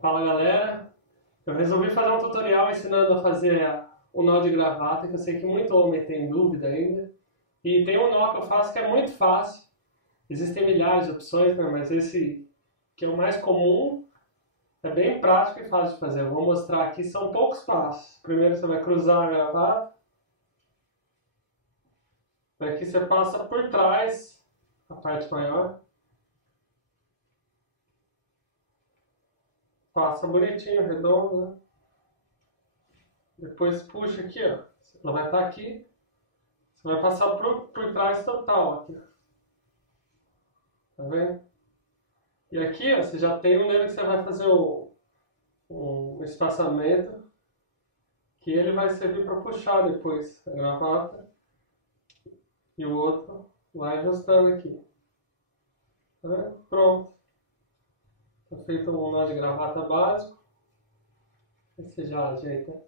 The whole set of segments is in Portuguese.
Fala galera, eu resolvi fazer um tutorial ensinando a fazer o nó de gravata, que eu sei que muito homem tem dúvida ainda. E tem um nó que eu faço que é muito fácil. Existem milhares de opções, né? Mas esse que é o mais comum, é bem prático e fácil de fazer. Eu vou mostrar aqui, são poucos passos. Primeiro você vai cruzar a gravata. Aqui você passa por trás, a parte maior. Passa bonitinho, redondo, né? Depois puxa aqui, ó. Ela vai estar aqui. Você vai passar por trás total aqui. Tá vendo? E aqui, ó, você já tem um nele que você vai fazer um espaçamento. Que ele vai servir para puxar depois a gravata. E o outro vai ajustando aqui. Tá vendo? Pronto. Tá feito um nó de gravata básico. Aí você já ajeita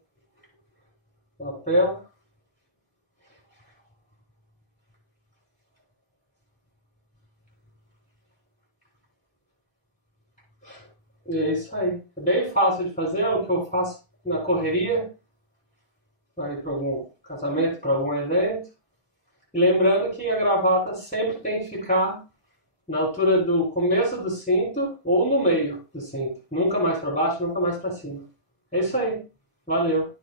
o lapela. E é isso aí. É bem fácil de fazer, é o que eu faço na correria. Vai para algum casamento, para algum evento. E lembrando que a gravata sempre tem que ficar na altura do começo do cinto ou no meio do cinto. Nunca mais para baixo, nunca mais para cima. É isso aí. Valeu!